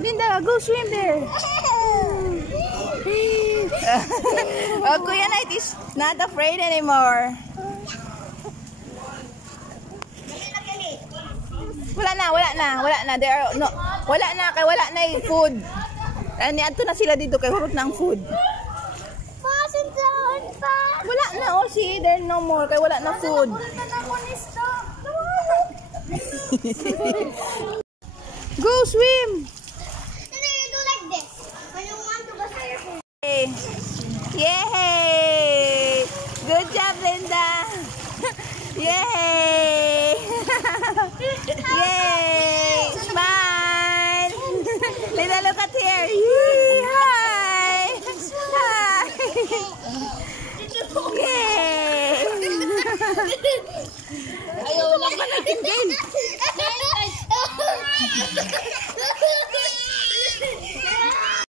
Linda, go swim there. Oh, Kuya Knight is not afraid anymore. Wala na. There are no, wala na yung food. Ato na sila dito kay hurot ng food. Wala na, oh, see, there no more kay wala na food. Go swim. Yay! Good job, Linda. Yay! Yay! Smile! Linda, look at here. Yay! Hi! Hi! Yay! Ayaw lang ba natin din?